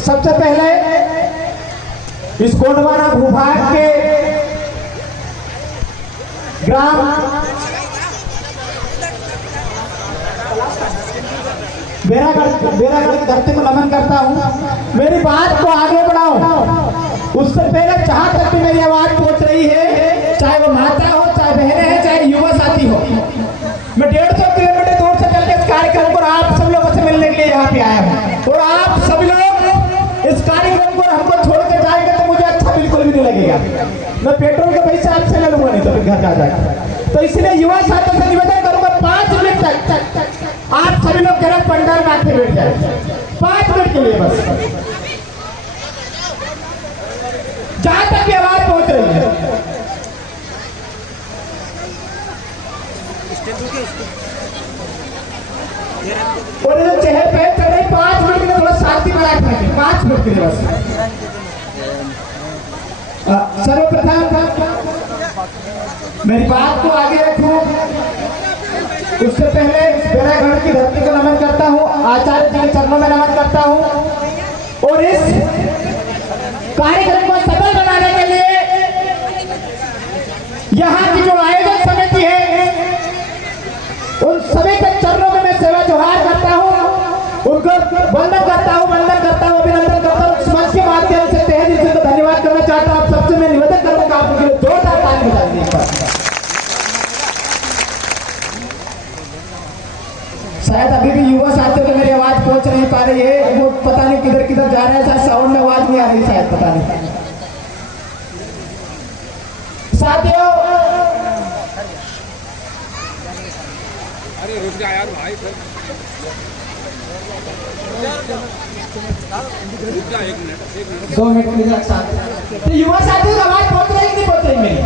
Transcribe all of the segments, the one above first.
सबसे पहले इस गोंडवाना भूभाग के ग्राम बेरागढ़ की धरती को नमन करता हूँ। मेरी बात को आगे बढ़ाओ उससे पहले जहां तक भी मेरी आवाज पहुंच रही है, चाहे वो माता हो, चाहे बहनें हैं, चाहे युवा साथी हो, मैं 150 किलोमीटर दूर से चल के इस कार्यक्रम को आप सब लोगों से मिलने के लिए यहाँ पे आया हूँ। और आप सभी लोग इस कार्यक्रम को हमको छोड़ के जाएंगे तो मुझे अच्छा बिल्कुल भी नहीं लगेगा। मैं पेट्रोल के पैसे आपसे ले लूंगा, नहीं तो फिर घर जा जाएगा। तो इसलिए युवा साथियों से निवेदन करूंगा 5 मिनट तक आप सभी लोग जरा पंडाल में आके बैठ जाए, 5 मिनट के लिए बस, जहां तक की आवाज पहुंच रही है। और जो चेहरे पे चढ़ रही 5 मिनट के लिए थोड़ा शांति बना के रखें, 5 मिनट के लिए बस। सर्वप्रथम मेरी बात को आगे रखूं उससे पहले बेरागढ़ की धरती को नमन करता हूं, आचार्य जी के चरणों में नमन करता हूं। और इस कार्यक्रम को सफल बनाने के लिए यहाँ की जो आयोजन समिति है उन सभी के चरणों में मैं सेवा जोहार करता हूं, उनको वंदन करता हूं, अभिनंदन करता हूं। इस मंच के माध्यम से तहे दिल से धन्यवाद करना चाहता हूं। आप सबसे मैं निवेदन करूंगा आप उनके लिए जोरदार ताली बजाइए। शायद अभी भी युवा साथियों को मेरी आवाज पहुंच नहीं पा रही है, वो पता नहीं किधर किधर जा रहे हैं, शायद साउंड में आवाज नहीं आ रही, शायद पता नहीं। साथियों अरे रुक जा यार भाई, रुक जा 1 मिनट 2 मिनट के लिए साथ। तो युवा साथियों की आवाज पहुंच रही नहीं पहुंच रही मेरी?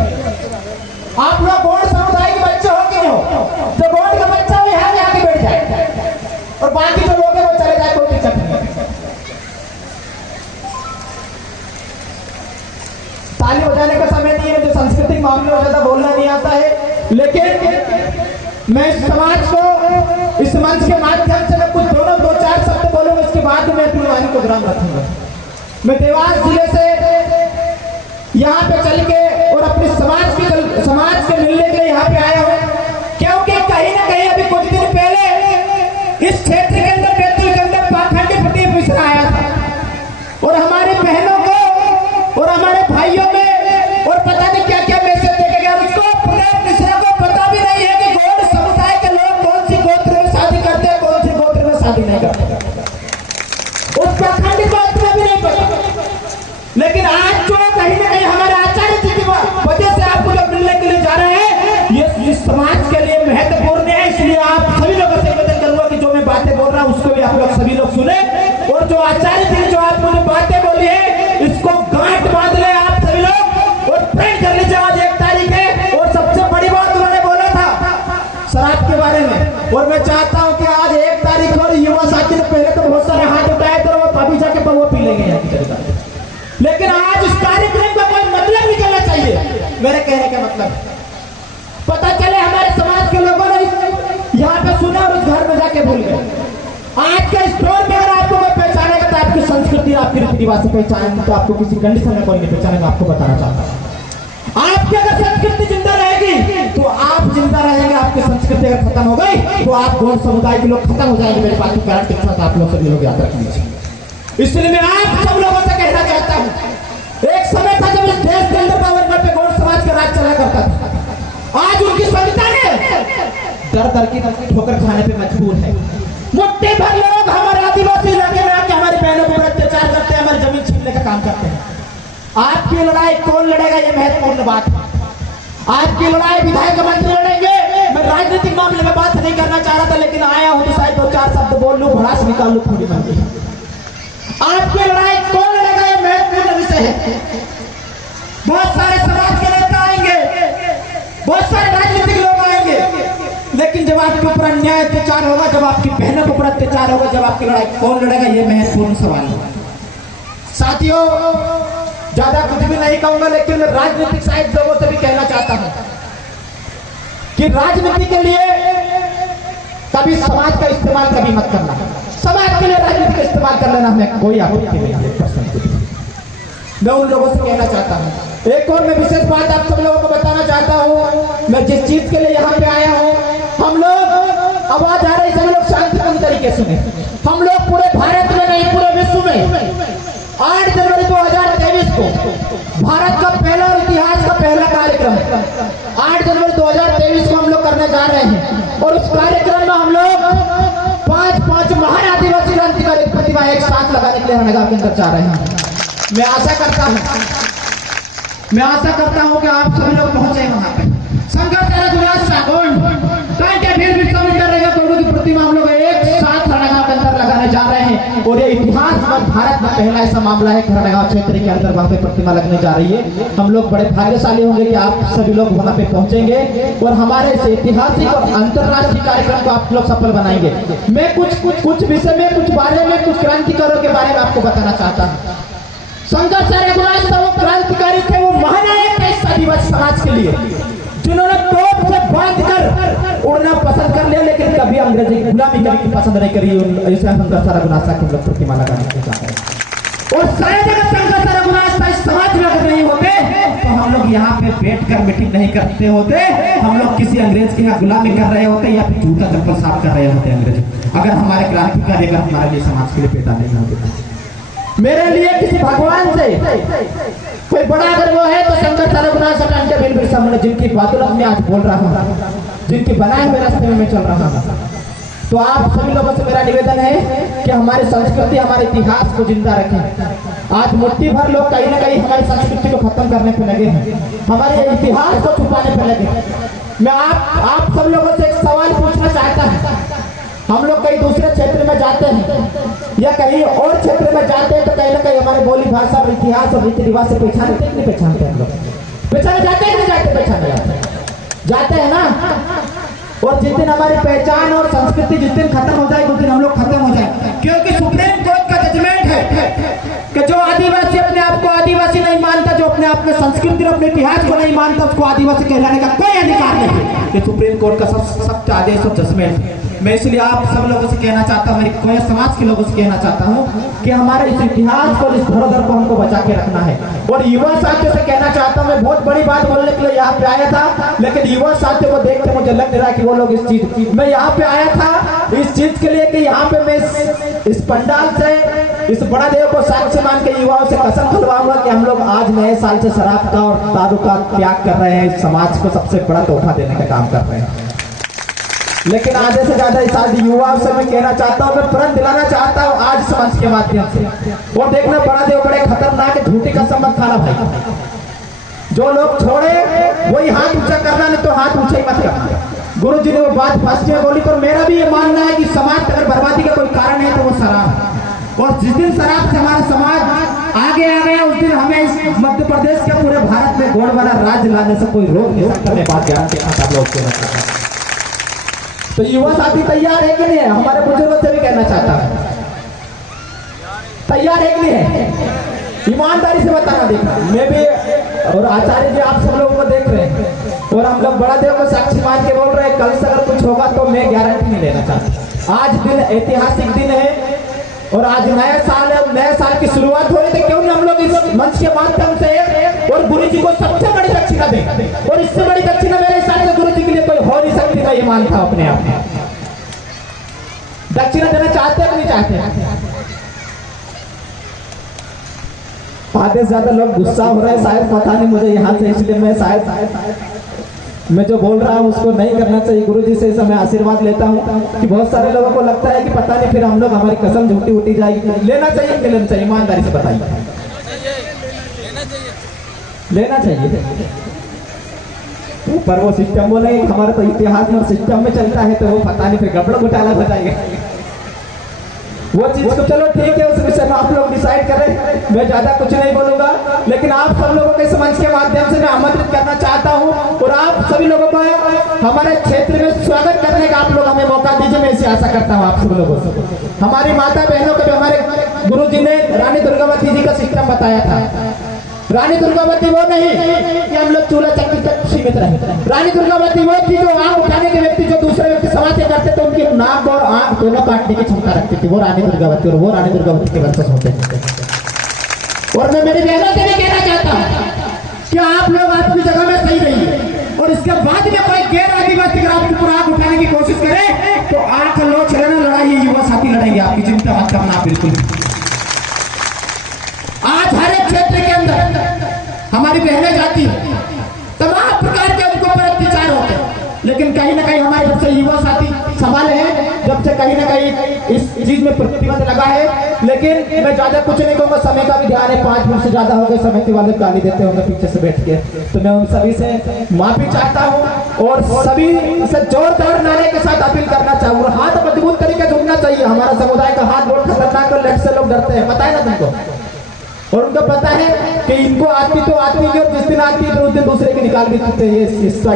आप लोग गोंड समुदाय के बच्चे हो कि नहीं हो? जो गोंड का बच्चा हो यहाँ आके बैठ जाए और बाकी जो लोग हैं वो चले जाए, कोई दिक्कत नहीं। ताली बजाने का समय नहीं है, मुझे सांस्कृतिक मामले में ज्यादा बोलना नहीं आता है, लेकिन मैं समाज को इस मंच के माध्यम से मैं कुछ 2-4 शब्द बोलूंगा, इसके बाद मैं अपनी वाणी को विराम रखूंगा। मैं देवास जिले से यहाँ पे चल के और अपने समाज के मिलने के लिए यहाँ पे आया हूँ, क्योंकि कहीं ना कहीं अभी कुछ दिन पहले इस क्षेत्र के अंदर बैतूल के अंदर पाखंडी फटीक मिश्रा आया था और हमारी बहनों को और हमारे भाइयों में और पता नहीं क्या क्या मैसेज देके गया। उसको प्रताप मिश्रा को पता भी नहीं है कि गौड़ समुदाय के लोग कौन सी गोत्र में शादी करते हैं, कौन सी गोत्र में शादी नहीं करते, उस पाखंडी को इतना भी नहीं पता। लेकिन आज जो कहीं ना कहीं हमारे आचार्य जी की वजह से आपको जो मिलने के लिए जा रहे हैं, ये इस समाज के लिए महत्वपूर्ण है। इसलिए आप सभी लोगों से निवेदन करूंगा कि जो मैं बातें बोल रहा हूं उसको भी आप लोग सभी लोग सुने, और जो आचार्य जी ने जो आपको जो बातें बोली है इसको गांठ बांध ले आप सभी लोग और प्रिंट कर लीजिए। आज 1 तारीख है और सबसे बड़ी बात उन्होंने बोला था शराब के बारे में, और मैं चाहता हूं कि आज 1 तारीख और युवा साथी ने पहले तो बहुत सारे हाथ उठाए थे, वो अभी जाके वो पी लेंगे, लेकिन आज इस कार्यक्रम का कोई मतलब निकलना चाहिए। मेरे कहने का मतलब पता चले हमारे समाज के लोगों ने यहाँ पे सुना और उस घर में जाके भूल गए। आज के स्टोर में अगर आपको कोई पहचानेगा तो आपकी संस्कृति, आपकी रीति रिवाज से पहचानेंगे, तो आपको किसी कंडीशन में कोई नहीं पहचानेगा। आपको बताना चाहता हूँ, आपकी अगर संस्कृति जिंदा रहेगी तो आप जिंदा रहेंगे, आपकी संस्कृति अगर खत्म हो गई तो आप गौड़ समुदाय के लोग खत्म हो जाएंगे। मेरी बात की गारंटी के साथ आप लोग सभी लोग याद रख लीजिए। इसलिए मैं आप सब लोगों से कहना चाहता हूँ, एक समय था जब इस देश के अंदर पावर पे गौड़ समाज का राज चला करता था। आज उनकी सविता ने दर की ठोकर खाने पे मजबूर है। मुट्ठी भर लोग हमारे आदिवासी इलाके में आके हमारी बहनों पर अत्याचार करते हैं, हमारी जमीन छीनने का काम करते हैं। आपकी लड़ाई कौन लड़ेगा, ये महत्वपूर्ण बात है। आपकी लड़ाई विधायक मंत्री लड़ेंगे। मैं राजनीतिक मामले में बात नहीं करना चाह रहा था, लेकिन आया हूं तो शायद 2-4 शब्द बोल लूं, भड़ास निकाल लूं थोड़ी मंदी। आपकी लड़ाई कौन लड़ेगा, ये महत्वपूर्ण विषय है। बहुत सारे समाज के नेता आएंगे, बहुत सारे राजनीतिक लोग आएंगे, लेकिन जब आपके ऊपर अन्याय अत्याचार होगा, जब आपकी बहनों के ऊपर अत्याचार होगा, जब आपकी लड़ाई कौन लड़ेगा, ये महत्वपूर्ण सवाल है। साथियों ज्यादा कुछ भी नहीं कहूंगा, लेकिन मैं राजनीतिक साइड लोगों से भी कहना चाहता हूं कि राजनीति के लिए कभी समाज का इस्तेमाल कभी मत करना। समाज के लिए राजनीति का इस्तेमाल कर लेना हमें कोई आपत्ति नहीं है। मैं उन लोगों से कहना चाहता हूँ। एक और मैं विशेष बात आप सब लोगों को बताना चाहता हूँ। मैं जिस चीज के लिए यहाँ पे आया हूँ, हम लोग आवाज आ रही है, हम लोग शांतिपूर्ण तरीके से हम लोग पूरे भारत में नहीं पूरे विश्व में 8 जनवरी 2023 को भारत का पहला और इतिहास का पहला कार्यक्रम 8 जनवरी 2023 को हम लोग करने जा रहे हैं। और उस कार्यक्रम में हम लोग 5 महान आदिवासी क्रांतिकारी प्रतिभा एक साथ लगाने के लिए हरनगांव के अंदर जा रहे हैं। मैं आशा करता हूं कि आप सभी लोग पहुंचे वहां पे। शंकराचार्य गुरुराज सागौन कांटे फिर भी समुद्र रहेगा दोनों की प्रतिमा हम लोग एक साथ हरनगांव के अंदर लगाने जा रहे हैं। और ये इतिहास में भारत में पहला ऐसा मामला है कि हरनगांव क्षेत्र के अंदर वहां पे प्रतिमा लगने जा रही है। हम लोग बड़े भाग्यशाली होंगे कि आप सभी लोग वहां पे पहुंचेंगे और हमारे इस ऐतिहासिक और अंतर्राष्ट्रीय कार्यक्रम को आप लोग सफल बनाएंगे। मैं कुछ विषय में, कुछ बारे में, कुछ क्रांतिकारियों के बारे में आपको बताना चाहता हूँ। शंकराचार्य गुरुराज वो क्रांतिकारी थे, वो महानायक थे इस आदिवासी समाज के लिए, जिन्होंने तोप से बांध कर उड़ना पसंद कर लिया, लेकिन कभी अंग्रेजी की गुलामी करनी पसंद नहीं करी। ऐसे शंकराचार्य गुरुराज के लोग प्रतिमा लगाने के चाहते हैं। और शायद अगर शंकराचार्य गुरुराज इस समाज में अगर नहीं होते तो हम लोग यहाँ पे बैठकर मीटिंग नहीं करते होते, हम लोग किसी अंग्रेज के यहाँ गुलामी कर रहे होते या फिर जूता चप्पल साफ कर रहे होते अंग्रेज, अगर हमारे क्रांतिकारी अगर हमारे लिए समाज के लिए पैदा नहीं होते। मेरे लिए किसी भगवान से कोई बड़ा अगर वो है तो शंकराचार्य गुरुराज कांटे भील बिरसा मुंडा, जिनकी बातों में आज बोल रहा हूँ, जिनके बनाए हुए रास्ते में मैं चल रहा हूँ। तो आप सभी लोगों से मेरा निवेदन है कि हमारी संस्कृति, हमारे इतिहास को जिंदा रखें। आज मुट्ठी भर लोग कहीं ना कहीं हमारी संस्कृति को खत्म करने पे लगे हैं, हमारे इतिहास को छुपाने पे लगे। मैं आप सब लोगों से एक सवाल पूछना चाहता हूँ। हम लोग कहीं दूसरे क्षेत्र में जाते हैं या कहीं और क्षेत्र में जाते हैं तो कहीं ना कहीं हमारे बोली भाषा और इतिहास और रीति रिवाज से पहचानते नहीं पहचानते? हम लोग पहचाने जाते हैं, नहीं जाते? पहचाने जाते हैं ना। और जिस दिन हमारी पहचान और संस्कृति जिस दिन खत्म हो जाएगी उस दिन हम लोग खत्म हो जाए, क्योंकि सुप्रीम कोर्ट का जजमेंट है कि जो आदिवासी अपने आप को आदिवासी नहीं मानता, जो अपने आप में संस्कृति और अपने इतिहास को नहीं मानता, उसको आदिवासी कहलाने का कोई अधिकार नहीं। ये सुप्रीम कोर्ट का सख्त आदेश और जजमेंट है। मैं इसलिए आप सब लोगों से कहना चाहता हूँ, मेरे कोई समाज के लोगों से कहना चाहता हूँ कि हमारे इस इतिहास को, इस धरोहर को हमको बचा के रखना है। और युवा साथियों से कहना चाहता हूँ, मैं बहुत बड़ी बात बोलने के लिए यहाँ पे आया था, लेकिन युवा साथियों को देख के मुझे लग रहा है कि वो लोग इस चीज, मैं यहाँ पे आया था इस चीज के लिए कि यहाँ पे मैं इस पंडाल से इस बड़ा देव को साक्ष्य मान के युवाओं से कसम खुलवाऊंगा कि हम लोग आज नए साल से शराब का और दारू का त्याग कर रहे हैं, समाज को सबसे बड़ा तोहफा देने का काम कर रहे हैं। लेकिन आधे से ज्यादा इस युवाओं से मैं कहना चाहता हूँ, मैं प्रण दिलाना चाहता हूँ आज इस मंच के माध्यम से। और देखना बड़ा देव बड़े खतरनाक है, झूठी का सम्मत खाना भाई। जो लोग छोड़े वही हाथ ऊंचा करना, नहीं तो हाथ ऊंचा ही मत करना। गुरु जी ने वो बात फर्स्ट में बोली, पर मेरा भी ये मानना है कि समाज अगर बर्बादी का कोई कारण है तो वो शराब है। और जिस दिन शराब से हमारा समाज आगे आ गया उस दिन हमें इस मध्य प्रदेश के पूरे भारत में गोड़ वाला राज्य लाने से कोई रोक नहीं सकता। मैं बात ध्यान के साथ आप लोग को तो युवा साथी तैयार है कि नहीं है? हमारे बुजुर्गों से भी कहना चाहता हूँ, तैयार है कि नहीं है? ईमानदारी से बताना। देखना मैं भी और आचार्य जी आप सब लोगों को देख रहे हैं और हम लोग बड़ा देव को साक्षी मान के बोल रहे हैं, कल से अगर कुछ होगा तो मैं गारंटी नहीं लेना चाहता। आज दिन ऐतिहासिक दिन है और आज नया साल है, नए साल की शुरुआत हो रही थी, क्यों हम लोग इस मंच के माध्यम से और गुरु जी को सबसे बड़ी दक्षिणा दें। और इससे बड़ी दक्षिणा मेरे हिसाब से गुरु जी के लिए कोई हो नहीं सकती था, ये मानता अपने आप में। दक्षिणा देना चाहते हैं कि नहीं चाहते? आधे से ज्यादा लोग गुस्सा हो रहे हैं, शायद पता नहीं मुझे यहाँ से, इसलिए मैं शायद मैं जो बोल रहा हूँ उसको नहीं करना चाहिए। गुरु जी से इस समय आशीर्वाद लेता हूँ कि बहुत सारे लोगों को लगता है कि पता नहीं फिर हम लोग हमारी कसम झूठी उठी जाएगी। लेना चाहिए कि लेना चाहिए? ईमानदारी से बताइए। लेना चाहिए। पर वो सिस्टम बोले हमारे तो इतिहास में सिस्टम में चलता है तो वो पता नहीं फिर गड़बड़ घोटाला हो जाएगा। वो चीज को चलो ठीक है, उस विषय में आप लोग डिसाइड करें, मैं ज्यादा कुछ नहीं बोलूंगा। लेकिन आप सब लोगों के इस मंच के माध्यम से मैं आमंत्रित करना चाहता हूं और आप सभी लोगों को हमारे क्षेत्र में स्वागत करने का आप लोग हमें मौका दीजिए। मैं इसे आशा करता हूं आप सब लोगों से। हमारी माता बहनों को भी हमारे गुरु जी ने रानी दुर्गावती जी का सिस्टम बताया था। रानी दुर्गावती वो नहीं कि हम लोग चूल्हा चक्की तक सीमित रहे। रानी दुर्गावती वो थी जो आंख उठाने के व्यक्ति जो दूसरे व्यक्ति समाज से करते थे उनकी नाक और आंख दोनों काटने की क्षमता रखती थी, वो रानी दुर्गावती, और वो रानी दुर्गावती के वंशज होते थे। और मैं मेरी बहनों से भी कहना चाहता हूँ कि आप लोग आपकी जगह में सही रहिए, और इसके बाद में कोई गैर आदिवासी अगर आपके ऊपर आंख उठाने की कोशिश करे तो आंख लो चलना लड़ाई युवा साथी लड़ेंगे, आपकी चिंता मत करना बिल्कुल। आज हर एक क्षेत्र के अंदर हमारी बहनें जाती है, तमाम प्रकार के उनको पर अत्याचार होते हैं, लेकिन कहीं ना कहीं हमारे जब से युवा साथी संभाले हैं, जब से कहीं ना कहीं इस चीज में प्रतिबंध लगा है। लेकिन मैं ज्यादा कुछ नहीं कहूंगा, समय का भी ध्यान है, 5 मिनट से ज्यादा हो गए, समिति वाले गाली देते होंगे पीछे से बैठ के, तो मैं उन सभी से माफी चाहता हूँ और सभी से जोरदार नारे के साथ अपील करना चाहूंगा। हाथ मजबूत तरीके से उठना चाहिए, हमारा समुदाय का हाथ बहुत खतरनाक और लेफ्ट से लोग डरते हैं, पता है ना तुमको, और उनको पता है कि इनको आती तो आती है, और जिस दिन आती है तो उस दिन दूसरे के निकाल भी देते हैं।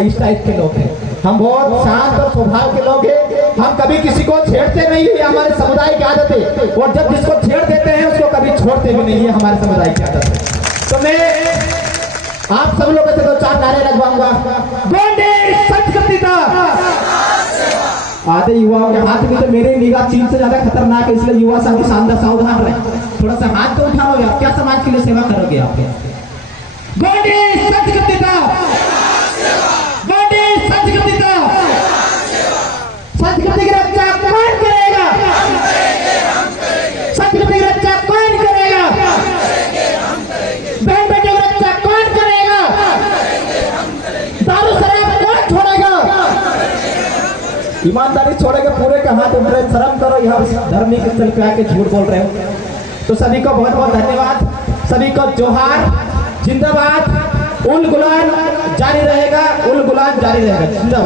इस टाइप के लोग हैं। हम बहुत शांत और स्वभाव के लोग हैं, हम कभी किसी को छेड़ते नहीं है, हमारे समुदाय की आदत है, और जब जिसको छेड़ देते हैं उसको कभी छोड़ते भी नहीं है, हमारे समुदाय की आदत है। तो मैं आप सब लोगों से 2-4 नारे लगवाऊंगा। गोंडे संस्कृति आधे युवाओं के हाथ में तो मेरे निगाह चीन से ज्यादा खतरनाक है, इसलिए युवा साथी सावधान रहे, थोड़ा सा हाथ तो उठाओगे, आप क्या समाज के लिए सेवा करोगे आप? गोंडे संस्कृति संस्कृति की रक्षा कौन करेगा? संस्कृति की रक्षा कौन करेगा? बहन बेटियों की रक्षा कौन करेगा? दारू शराब कौन छोड़ेगा? ईमानदारी छोड़ेगा, पूरे के हाथ उठ रहे, शर्म करो, यहाँ धर्मी के स्थल पे आके झूठ बोल रहे हो। तो सभी को बहुत बहुत धन्यवाद, सभी को जोहार, जिंदाबाद, उल गुलान जारी रहेगा, उल गुलान जारी रहेगा, जिंदाबाद।